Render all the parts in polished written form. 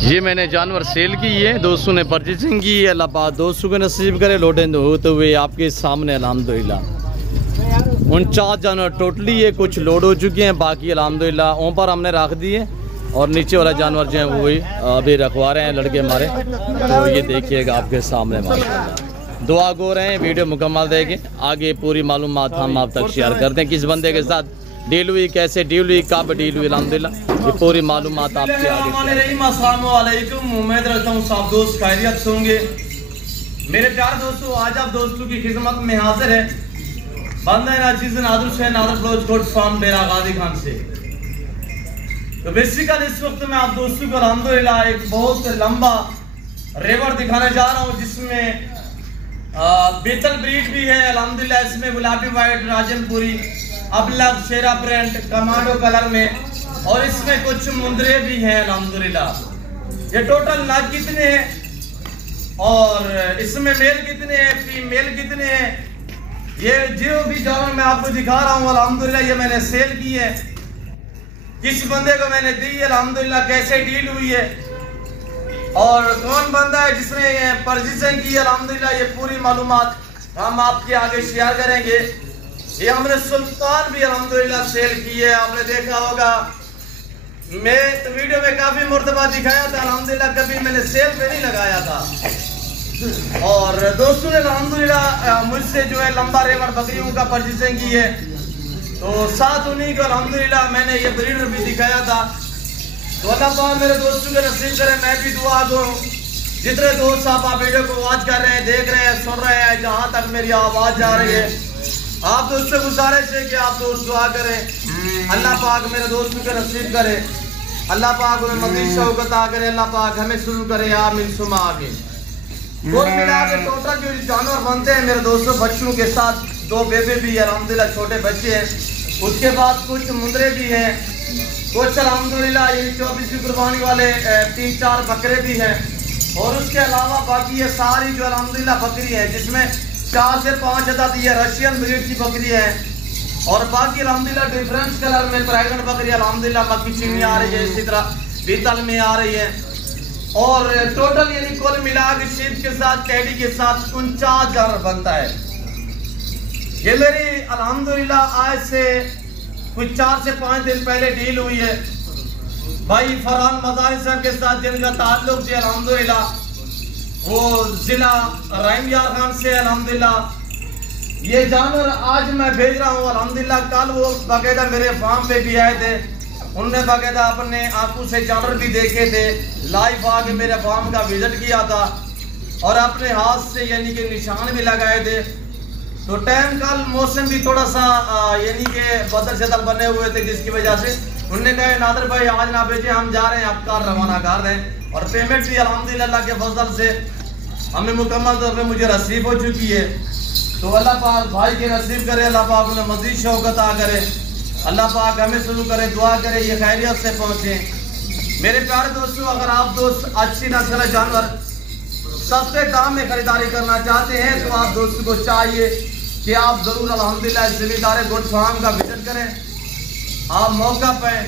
ये मैंने जानवर सेल की है, दोस्तों ने परचेसिंग की है। अल्लाह पाक दोस्तों को नसीब करे लौटे होते हुए आपके सामने अल्हम्दुलिल्लाह। 49 जानवर टोटली है, कुछ लोड हो चुके हैं, बाकी अल्हम्दुलिल्लाह ओं पर हमने रख दिए और नीचे वाला जानवर जो है वही अभी रखवा रहे हैं लड़के हमारे। तो ये देखिएगा आपके सामने माशाल्लाह। दुआ गो रहे हैं, वीडियो मुकम्मल देखें, आगे पूरी मालूमात हम आप तक शेयर करते हैं। किस बंदे के साथ डील हुई, कैसे डील हुई, कब डील हुई, अल्हम्दुलिल्लाह ये पूरी मालूमात आपके आगे। अस्सलाम वालेकुम, उम्मीद रखता हूँ सब दोस्त खैरियत होंगे। मेरे प्यारे दोस्तों, आज आप दोस्तों की खिदमत में हाजिर है बंदा नाजीज नादर हुसैन नादर ब्लोच कोट फार्म डेरा गाजी खान से। तो बेसिकली इस वक्त मैं आप दोस्तों को अल्हम्दुलिल्लाह एक बहुत लंबा रेवर दिखाने जा रहा हूँ, जिसमें बेतल ब्रीड भी है अल्हम्दुलिल्लाह। इसमें गुलाबी वाइट राजनपुरी अबलग शेरा प्रिंट कमांडो कलर में, और इसमें कुछ मुंदरे भी हैं अल्हम्दुलिल्लाह। ये टोटल नाग कितने हैं और इसमें मेल कितने हैं, फीमेल कितने हैं, ये जो भी जानवर मैं आपको दिखा रहा हूँ अल्हम्दुलिल्लाह ये मैंने सेल की है। किस बंदे को मैंने दी है अल्हम्दुलिल्लाह, कैसे डील हुई है और कौन बंदा है जिसने ये परचेसिंग की है अल्हम्दुलिल्लाह, ये पूरी मालूमात हम आपके आगे शेयर करेंगे। ये हमने सुल्तान भी अल्हम्दुलिल्लाह सेल की है, आपने देखा होगा। मैं तो वीडियो में काफी मुर्तबा दिखाया था अल्हम्दुलिल्लाह, कभी मैंने सेल पे नहीं लगाया था। और दोस्तों ने अल्हम्दुलिल्लाह मुझसे जो है लंबा रेवर बकरियों का परचेसिंग की है, तो साथ उन्हीं को अल्हम्दुलिल्लाह मैंने ये ब्रीडर भी दिखाया था। तो अल्लाह पाक मेरे दोस्तों के नसीब करे, मैं भी दुआ दूं जितने दोस्त आप वीडियो को वॉच कर रहे हैं, देख रहे हैं, सुन रहे हैं, जहाँ तक मेरी आवाज जा रही है, आप दोस्तों से गुजारिश है कि आप दोस्त दुआ करें, अल्लाह पाक मेरे दोस्तों के नसीब करे, अल्लाह पाक उन्हें मज़ीद शौकत आ करे, अल्लाह पाक हमें शुरू करे, आमीन सुमा आमीन। कुल मिला के टोटल जो जानवर बनते हैं मेरे दोस्तों, बच्चों के साथ 2 बेबे भी है अल्हम्दुलिल्लाह, छोटे बच्चे हैं, उसके बाद कुछ मुंदरे भी हैं, कुछ अल्हम्दुलिल्लाह ये 24 की कुर्बानी वाले 3-4 बकरे भी हैं, और उसके अलावा बाकी ये सारी जो अल्हम्दुलिल्लाह बकरी है, जिसमें 4 से 5 अदद ये रशियन ब्रीड की बकरी है, और बाकी अल्हम्दुलिल्लाह डिफरेंस कलर में प्रेग्नेंट बकरी अल्हम्दुलिल्लाह मक्की चीनी आ रही है, इसी तरह बीतल में आ रही है। और टोटल यानी कुल मिला के शीप के साथ कैडी के साथ 49 जानवर बनता है। ये मेरी अल्हम्दुलिल्लाह आज से कुछ 4 से 5 दिन पहले डील हुई है भाई फरहान मजारी साहब के साथ, जिनका ताल्लुक है अल्हम्दुलिल्लाह वो जिला राइमयार खान से अल्हम्दुलिल्लाह। ये जानवर आज मैं भेज रहा हूँ अल्हम्दुलिल्लाह, कल वो बाकायदा मेरे फार्म पे भी आए थे, उन्होंने बाकायदा अपने आंखों से जानवर भी देखे थे, लाइव आके मेरे फार्म का विजिट किया था और अपने हाथ से यानी कि निशान भी लगाए थे। तो टाइम कल मौसम भी थोड़ा सा यानी कि बदल शदल बने हुए थे, जिसकी वजह से उन्होंने कहा नादर भाई आज ना भेजे, हम जा रहे हैं, आप कार रवाना कर रहे हैं। और पेमेंट भी अल्हम्दुलिल्लाह अल्लाह के फजल से हमें मुकम्मल तौर पे मुझे रसीब हो चुकी है। तो अल्लाह पाक भाई के नसीब करे, अल्लाह पाक उन्हें मज़ीद शौकत आ करे, अल्लाह पाक हमें शुरू करे, दुआ करे ये खैरियत से पहुँचे। मेरे प्यारे दोस्तों, अगर आप दोस्त अच्छी नस्ल जानवर सस्ते दाम में खरीदारी करना चाहते हैं तो आप दोस्तों को चाहिए कि आप जरूर अल्हम्दुलिल्लाह जिम्मेदार गुड फार्म का विजिट करें। आप मौका पाए,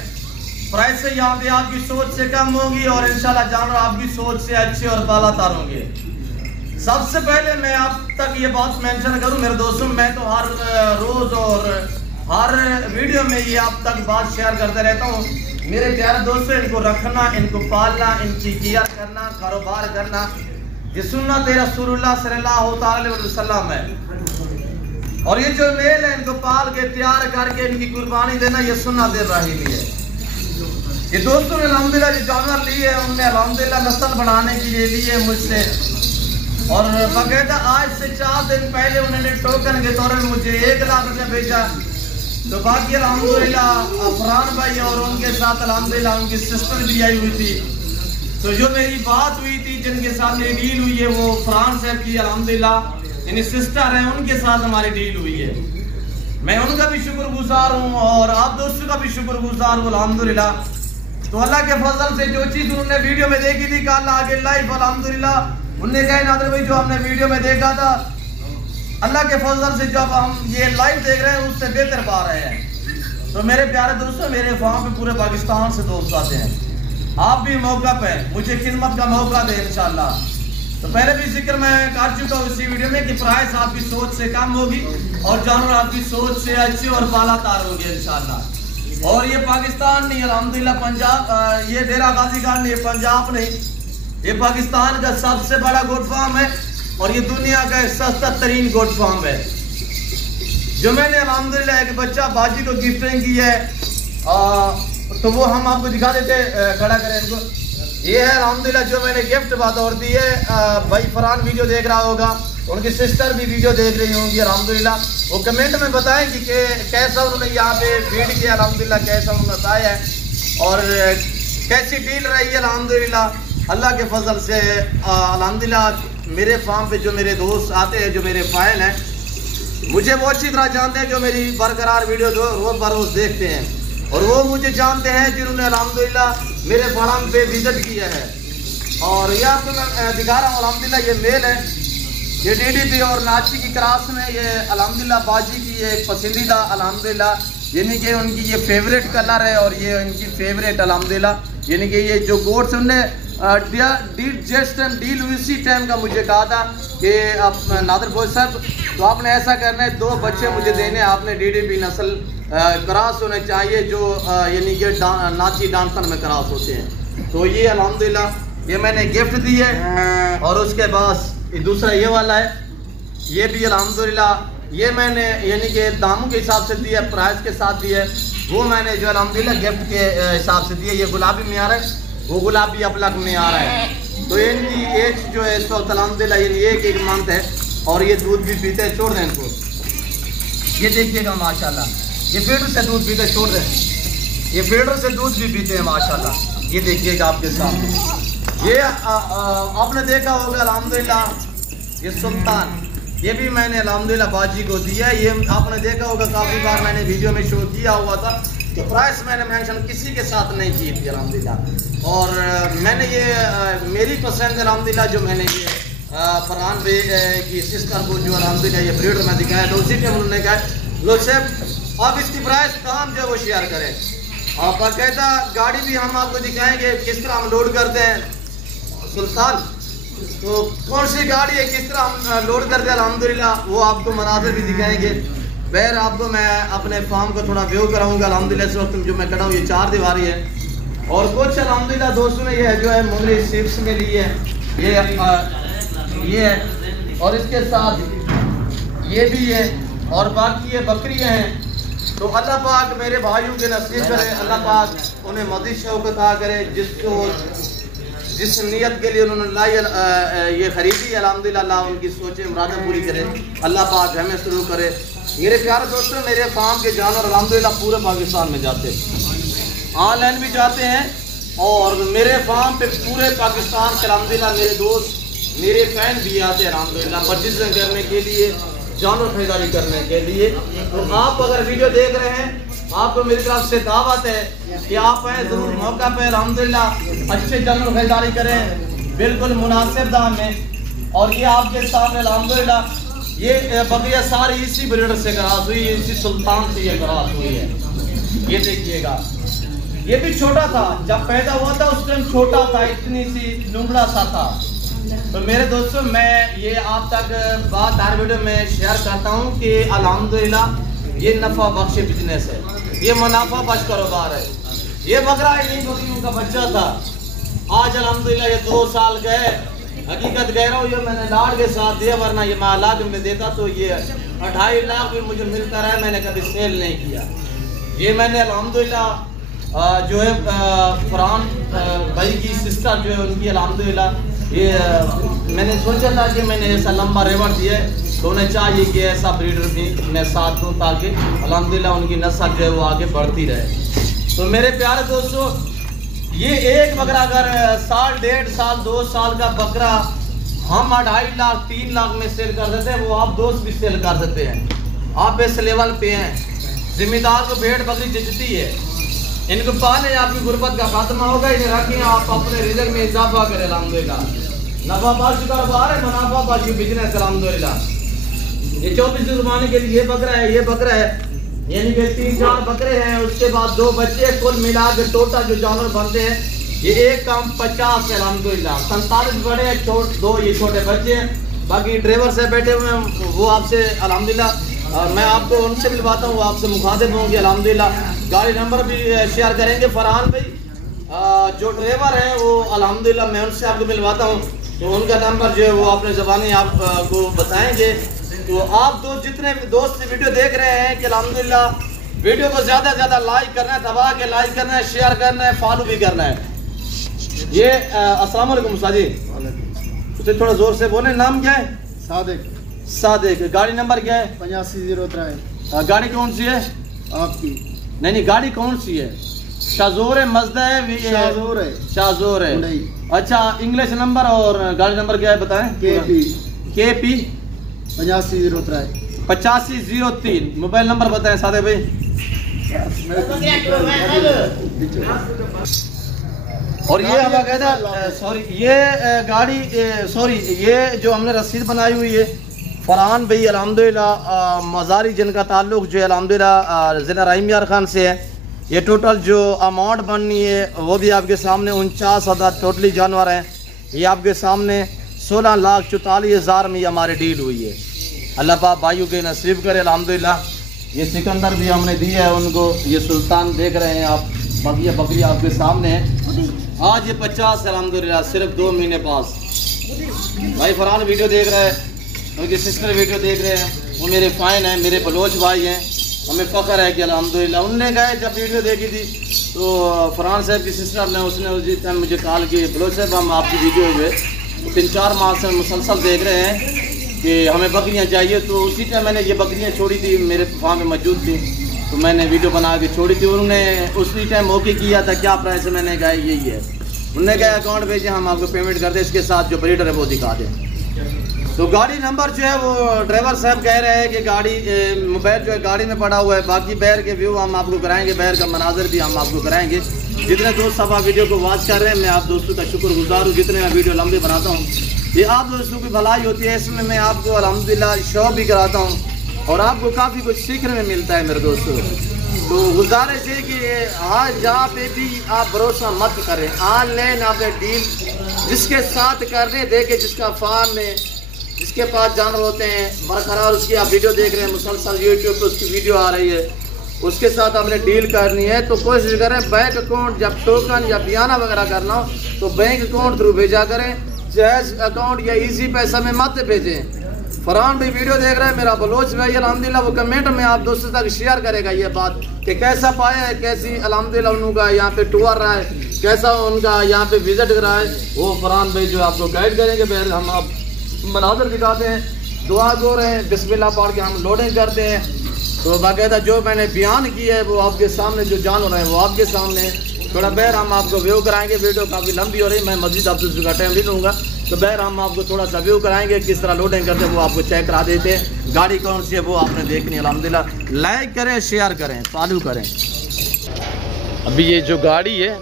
प्राइस से यहाँ पे आपकी सोच से कम होगी और इंशाल्लाह जानवर आपकी सोच से अच्छे और बालातर होंगे। सबसे पहले मैं आप तक ये बात मेंशन करूं मेरे दोस्तों, मैं तो हर रोज और हर वीडियो में ये आप तक बात शेयर करते रहता हूँ। मेरे प्यारे दोस्तों, इनको रखना, इनको पालना, इनकी केयर करना, कारोबार करना, ये सुन्नत रसूलुल्लाह सल्लल्लाहु अलैहि वसल्लम है। और ये जो मेल है इनको पाल के तैयार करके इनकी कुर्बानी देना, ये सुन्नत इब्राहिमी है। ये दोस्तों ने अल्हम्दुलिल्लाह जो जानवर लिए हैं उनने अल्हम्दुलिल्लाह नस्ल बढ़ाने के लिए लिए मुझसे, और बाकायदा आज से 4 दिन पहले उन्होंने टोकन के तौर में मुझे 1 लाख रुपया भेजा। तो बाकी अल्हम्दुलिल्लाह फरहान भाई और उनके साथ अल्हम्दुलिल्लाह उनकी सिस्टर भी आई हुई थी। तो जो मेरी बात हुई थी, जिनके साथ मेरी डील हुई है, वो फरहान साहब की अल्हम्दुलिल्लाह यानी सिस्टर है, उनके साथ हमारी डील हुई है। मैं उनका भी शुक्रगुजार हूँ और आप दोस्तों का भी शुक्रगुजार हूँ अल्हम्दुलिल्लाह। तो अल्लाह के फजल से जो चीज़ उन्होंने वीडियो में देखी थी, कल आगे लाइव अल्हम्दुलिल्लाह उन्होंने कहा नादर भाई जो हमने वीडियो में देखा था, अल्लाह के फजल से जब हम ये लाइव देख रहे हैं उससे बेहतर पा रहे हैं। तो मेरे प्यारे दोस्तों, मेरे फार्म पे पूरे पाकिस्तान से दोस्त आते हैं आप भी मौका पे मुझे खिदमत का मौका दे इंशाल्लाह। तो पहले भी जिक्र मैं कर चुका हूँ इसी वीडियो में कि प्राइस आपकी सोच से कम होगी और जानवर आपकी सोच से अच्छे और बालातार होंगे इंशाल्लाह। और ये पाकिस्तान नहीं, अल्हम्दुलिल्लाह पंजाब, ये डेरा गाजी खान नहीं, पंजाब नहीं, ये पाकिस्तान का सबसे बड़ा गोट फार्म है और ये दुनिया का सस्ता तरीन गोट फार्म है। जो मैंने अल्हम्दुलिल्लाह एक बच्चा बाजी को गिफ्टिंग की है, तो वो हम आपको दिखा देते, खड़ा करें इनको। ये है अल्हम्दुलिल्लाह जो मैंने गिफ्ट बतौर दी है। भाई फरहान वीडियो देख रहा होगा, उनकी सिस्टर भी वीडियो देख रही होंगी अल्हम्दुलिल्लाह। वो कमेंट में बताएं कि कैसा उन्होंने यहाँ पे फीड किया अल्हम्दुलिल्लाह, कैसा उन्होंने बताया है और कैसी डील रही है अल्हम्दुलिल्लाह। अल्लाह के फजल से अल्हम्दुलिल्लाह मेरे फार्म पे जो मेरे दोस्त आते हैं, जो मेरे फ़ैन हैं, मुझे वो अच्छी तरह जानते हैं, जो मेरी बरकरार वीडियो रोज़ बरोज़ देखते हैं, और वो मुझे जानते हैं जिन्होंने अल्हम्दुलिल्लाह मेरे फार्म पे विजिट किया है। और ये आपको मैं दिखा रहा हूँ अल्हम्दुलिल्लाह, ये मेल है, ये डीडीपी और नाची की क्रॉस में, ये अल्हम्दुलिल्लाह बाजी की एक पसंदीदा अल्हम्दुलिल्लाह, यानी कि उनकी ये फेवरेट कलर है और ये उनकी फेवरेट अल्हम्दुलिल्लाह, यानी कि ये जो गोट्स उनने जिस टाइम डील हुई उसी टाइम का मुझे कहा था कि आप नादर बोझ साहब, तो आपने ऐसा करना है, 2 बच्चे मुझे देने, आपने डीडीपी नस्ल क्रॉस होने चाहिए जो यानी कि नाची डांसन में क्रॉस होते हैं। तो ये अल्हम्दुलिल्लाह ये मैंने गिफ्ट दी है। और उसके बाद दूसरा ये वाला है, ये भी अल्हम्दुलिल्लाह ये मैंने यानी कि दामों के हिसाब से दिया, प्राइस के साथ दिया, वो मैंने जो अल्हम्दुलिल्लाह गिफ्ट के हिसाब से दिया। ये गुलाबी में आ रहा है, वो गुलाबी अपलक में आ रहा है। तो इनकी एज जो है इस वक्त अल्हम्दुलिल्लाह ये 1 मंथ है और ये दूध भी पीते हैं। छोड़ दें इनको, ये देखिएगा माशाल्लाह, ये फीडर से दूध पीते, छोड़ दें, ये फीडर से दूध भी पीते हैं माशाल्लाह। ये देखिएगा आपके सामने, ये आपने देखा होगा अल्हम्दुलिल्लाह ये सुल्तान, ये भी मैंने अल्हम्दुलिल्लाह बाजी को दिया। ये आपने देखा होगा काफ़ी बार मैंने वीडियो में शो किया हुआ था, तो प्राइस मैंने मेंशन किसी के साथ नहीं की थी अल्हम्दुलिल्लाह। और मैंने ये मेरी पसंद अल्हम्दुलिल्लाह, जो मैंने ये फरहान भाई की सिस्टर को जो अल्हम्दुलिल्लाह ये ब्रीडर में दिखाया, तो उसी टाइम उन्होंने कहा लो साहब आप इसकी प्राइस काम जो है वो शेयर करें। और बाकायदा गाड़ी भी हम आपको दिखाएंगे किस तरह हम लोड करते हैं सुल्तान, तो कौन सी गाड़ी है, किस तरह हम लोड करते हैं अल्हम्दुलिल्लाह, वो आपको मनाज़िर भी दिखाएंगे। बहर आपको मैं अपने फार्म को थोड़ा व्यू कराऊंगा अल्हम्दुलिल्लाह। इस वक्त जो मैं खड़ा हूँ ये 4 दीवारी है और कुछ अल्हम्दुलिल्लाह दोस्तों ने ये जो है मुंगरी सिप्स में ली है, ये है और इसके साथ ये भी है और बाकी ये बकरियाँ हैं। तो अल्लाह पाक मेरे भाइयों के नसीब करे, अल्लाह पाक उन्हें मज़ीद शौक़त अता करे, जिस नियत के लिए उन्होंने लाई ये खरीदी अल्हम्दुलिल्लाह, अल्लाह उनकी सोचें मुरादें पूरी करे, अल्लाह पाक हमें शुरू करे। मेरे प्यारे दोस्तों, मेरे फार्म के जानवर अल्हम्दुलिल्लाह पूरे पाकिस्तान में जाते हैं, ऑनलाइन भी जाते हैं और मेरे फार्म पे पूरे पाकिस्तान से अल्हम्दुलिल्लाह मेरे दोस्त मेरे फैन भी आते हैं अल्हम्दुलिल्लाह परचेजिंग करने के लिए, जानवर खरीदारी करने के लिए। तो आप अगर वीडियो देख रहे हैं, आपको मेरी तरफ से दावत है कि आप आए ज़रूर मौका पे अल्हम्दुलिल्लाह अच्छे जानवर खरीदारी करें बिल्कुल मुनासिब दाम में। और ये आपके सामने अल्हम्दुलिल्लाह ये बकरियाँ सारी इसी ब्रीडर से क्रॉस हुई, इसी सुल्तान से ये क्रॉस हुई है। ये देखिएगा, ये भी छोटा था जब पैदा हुआ था, उस टाइम छोटा था, इतनी सी लुंगड़ा सा था। तो मेरे दोस्तों, मैं ये आप तक बात हर वीडियो में शेयर करता हूँ कि अल्हम्दुलिल्लाह ये नफ़ा बख्श बिजनेस है, ये मुनाफा बख्श कारोबार है। ये बकरा इन्हीं बकरियों का बच्चा था, आज अल्हम्दुलिल्लाह ये 2 साल गए। हकीकत कह रहा हूँ, ये मैंने लाड के साथ दिया, वरना ये मैं लाख में देता तो ये 2.5 लाख भी मुझे मिलता रहा, मैंने कभी सेल नहीं किया। ये मैंने अल्हम्दुलिल्लाह जो है फरहान भाई की सिस्टर जो है उनकी अल्हम्दुलिल्लाह ये मैंने सोचा था कि मैंने ऐसा लंबा रेवर दिया है तो उन्हें चाहिए कि ऐसा ब्रीडर भी मैं साथ दूँ ताकि अल्हम्दुलिल्लाह उनकी नस्ल जो है वो आगे बढ़ती रहे। तो मेरे प्यारे दोस्तों, ये एक बकरा अगर साल 1.5 साल 2 साल का बकरा हम 2.5 लाख 3 लाख में सेल कर देते हैं, वो आप दोस्त भी सेल कर देते हैं। आप इस लेवल पे हैं, जिम्मेदार को भेड़ बकरी जचती है, इनको पाले आपकी गुर्बत का खात्मा होगा, इन्हें रखें, आप अपने रिजल्ट में इजाफा करें अल्हम्दुलिल्लाह। नफाबाजी कारोबार है, मुनाफाबाजी बिजनेस अल्हम्दुलिल्लाह। ये 24 जुर्माने के लिए ये बकरा है, ये बकरा है, यानी कि 3-4 बकरे हैं, उसके बाद 2 बच्चे, कुल मिला के टोटल जो जानवर बनते हैं ये एक काम 50 है अल्हम्दुलिल्लाह। 47 बड़े हैं, दो ये छोटे बच्चे हैं, बाकी ड्राइवर से बैठे हुए हैं, वो आपसे अल्हम्दुलिल्लाह मैं आपको उनसे मिलवाता हूँ, वो आपसे मुखातिब होंगे अल्हम्दुलिल्लाह। गाड़ी नंबर भी शेयर करेंगे फरहान भाई, जो ड्राइवर है वो अल्हम्दुलिल्लाह मैं उनसे आपको मिलवाता हूँ, तो उनका नंबर जो है वो अपने ज़बानी आपको बताएंगे। तो आप जितने दोस्त वीडियो देख रहे हैं कि अल्हम्दुलिल्लाह वीडियो को ज़्यादा से ज़्यादा लाइक करना है, दबा के लाइक करना है, शेयर करना है, फॉलो भी करना है। ये अस्सलाम वालेकुम साजी, उसे थोड़ा जोर से बोले। नाम क्या है? सादिक। सादिक। गाड़ी नंबर क्या है? 8503। गाड़ी कौन सी है आपकी? नहीं, गाड़ी कौन सी है? शाजोर है, मजदा है? शाजोर है। शाजोर है, अच्छा। इंग्लिश नंबर और गाड़ी नंबर क्या है बताएं? KP 8503। 8503। मोबाइल नंबर बताएं सादे भाई। और ये गाड़ी ये जो हमने रसीद बनाई हुई है फरहान भाई अल्हम्दुलिल्लाह मज़ारी जिनका ताल्लुक़ जो है अल्हम्दुलिल्लाह ज़िला रहीम यार खान से है। ये टोटल जो अमाउंट बननी है वो भी आपके सामने 49,000 टोटली जानवर हैं। ये आपके सामने 16,44,000 में हमारी डील हुई है। अल्लाह पाक भाइयों के नसीब करे अल्हम्दुलिल्लाह। ये सिकंदर भी हमने दिया है उनको, ये सुल्तान देख रहे हैं आप, बाकी ये बकरी आपके सामने है। आज ये 50 अल्हम्दुलिल्लाह सिर्फ 2 महीने पास। भाई फरहान वीडियो देख रहे हैं, उनकी सिस्टर वीडियो देख रहे हैं, वो मेरे फ़ाइन हैं, मेरे बलोच भाई हैं। हमें फ़ख्र है कि अल्हम्दुलिल्लाह उनने गए जब वीडियो देखी थी तो फरहान साहब की सिस्टर ने उसने उसी टाइम मुझे कॉल की, बलोच साहब हम आपकी वीडियो जो है 3-4 माह से मुसलसल देख रहे हैं कि हमें बकरियां चाहिए। तो उसी टाइम मैंने ये बकरियां छोड़ी थी, मेरे फार्म में मौजूद थी, तो मैंने वीडियो बना के छोड़ी थी। उन्होंने उसी टाइम ओके किया था, क्या प्राइस है? मैंने कहा यही है। उन्होंने कहा अकाउंट भेजें, हम आपको पेमेंट कर दें, इसके साथ जो ब्रीडर है वो दिखा दें। तो गाड़ी नंबर जो है वो ड्राइवर साहब कह रहे हैं कि गाड़ी मोबाइल जो है गाड़ी में पड़ा हुआ है। बाकी बैर के व्यू हम आपको कराएंगे, बैर का मनाजर भी हम आपको कराएंगे। जितने दोस्त सब आप वीडियो को वॉच कर रहे हैं, मैं आप दोस्तों का शुक्रगुजार हूँ। जितने मैं वीडियो लंबी बनाता हूँ ये आप दोस्तों की भलाई होती है, इसमें मैं आपको अल्हम्दुलिल्लाह शो भी कराता हूँ और आपको काफ़ी कुछ सीखने में मिलता है मेरे दोस्तों। तो गुजारिश है कि आज जहाँ पे भी आप भरोसा मत करें, ऑनलाइन आप डील जिसके साथ करने देखे, जिसका फार्म में जिसके पास जानवर होते हैं बरकरार, उसकी आप वीडियो देख रहे हैं मुसलसल यूट्यूब पे उसकी वीडियो आ रही है, उसके साथ आपने डील करनी है तो कोशिश करें बैंक अकाउंट जब टोकन या बयाना वगैरह करना हो तो बैंक अकाउंट थ्रू भेजा करें, जैज अकाउंट या इजी पैसा में मत भेजें। फरहान भाई वीडियो देख रहे हैं, मेरा बलोच भाई अल्हम्दुलिल्लाह वो कमेंट में आप दोस्तों तक शेयर करेगा ये बात कि कैसा पाया है, कैसी अल्हम्दुलिल्लाह उनका यहाँ पे टूर रहा है, कैसा उनका यहाँ पे विजिट रहा है, वो फरहान भाई जो आपको गाइड करेंगे। फिर हम आप मनाजर दिखाते हैं, दुआ गो रहे हैं, बिस्मिल्लाह पढ़ के हम लोडिंग करते हैं। तो बाकायदा जो मैंने बयान किया है वो आपके सामने, जो जानवर है वो आपके सामने। थोड़ा बैर हम आपको व्यू कराएंगे, वीडियो काफ़ी लंबी हो रही, मैं मस्जिद आप दूसरे का टाइम नहीं लूँगा, तो बैर हम आपको थोड़ा सा व्यू कराएंगे, किस तरह लोडिंग करते हैं वो आपको चेक करा देते हैं। गाड़ी कौन सी है वो आपने देखनी है अल्हम्दुलिल्लाह। लाइक करें, शेयर करें, फॉलो करें। अभी ये जो गाड़ी है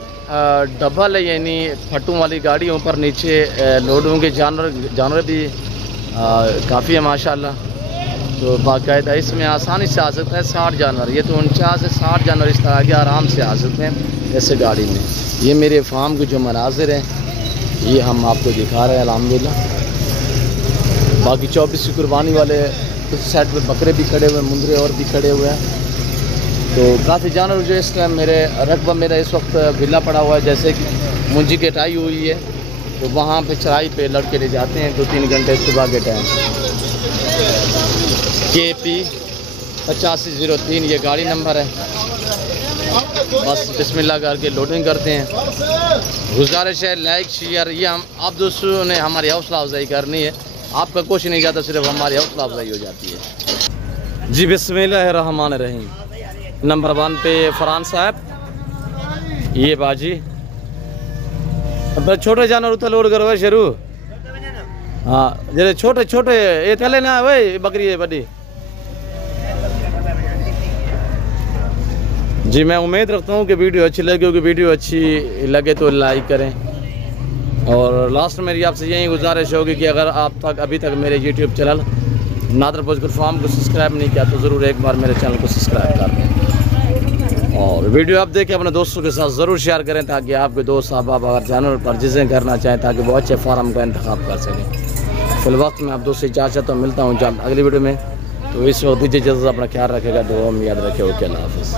डबल है, यानी फट्टू वाली गाड़ी, ऊपर नीचे लोड होंगे जानवर भी काफ़ी है माशाल्लाह। तो बाकायदा इसमें आसानी से आ सकता है 60 जानवर, ये तो 49 से 60 जानवर इस तरह के आराम से आ सकते हैं ऐसे गाड़ी में। ये मेरे फार्म के जो मनाजिर हैं ये हम आपको दिखा रहे हैं अल्हम्दुलिल्लाह। बाकी 24 की कुर्बानी वाले उस साइड पे बकरे भी खड़े हुए हैं, मुंदरे और भी खड़े हुए हैं। तो काफ़ी जानवर जो इस टाइम मेरे रकबा मेरा इस वक्त ढीला पड़ा हुआ है, जैसे कि मुंजी कटाई हुई है तो वहाँ पे चराई पे लड़के ले जाते हैं 2-3 घंटे सुबह के टाइम। KP 8503 ये गाड़ी नंबर है। बस बिस्मिल्लाह करके लोडिंग करते हैं। गुजारिश है लाइक शेयर, ये हम आप दोस्तों ने हमारी हौसला अफजाई करनी है, आपका कुछ नहीं जाता, सिर्फ हमारी हौसला अफजाई हो जाती है जी। बिस्मिल्लाहिर्रहमानिर्रहीम। नंबर 1 पे फरहान साहब, ये बाजी अब छोटे जानवर उतर लोड करो शुरू। हाँ जरे छोटे छोटे ये थले ना भाई बकरी है बड़ी जी। मैं उम्मीद रखता हूँ कि वीडियो अच्छी लगे होगी, वीडियो अच्छी लगे तो लाइक करें। और लास्ट में मेरी आपसे यही गुजारिश होगी कि अगर आप तक अभी तक मेरे YouTube channel Nadar Bhojpur farm को सब्सक्राइब नहीं किया तो ज़रूर एक बार मेरे चैनल को सब्सक्राइब कर दें। और वीडियो आप देखें अपने दोस्तों के साथ ज़रूर शेयर करें ताकि आपके दोस्त आप अगर जानवर परचेजिंग करना चाहें ताकि वो अच्छे फार्म का इंतखाब कर सकें। फिल वक्त में आप दोस्तों से इजाज़त तो मिलता हूँ जल्द अगली वीडियो में। तो इस वक्त दीजिए इजाज़त, अपना ख्याल रखेगा, दुआ में याद रखे। ओके, अल्लाह हाफ़िज़।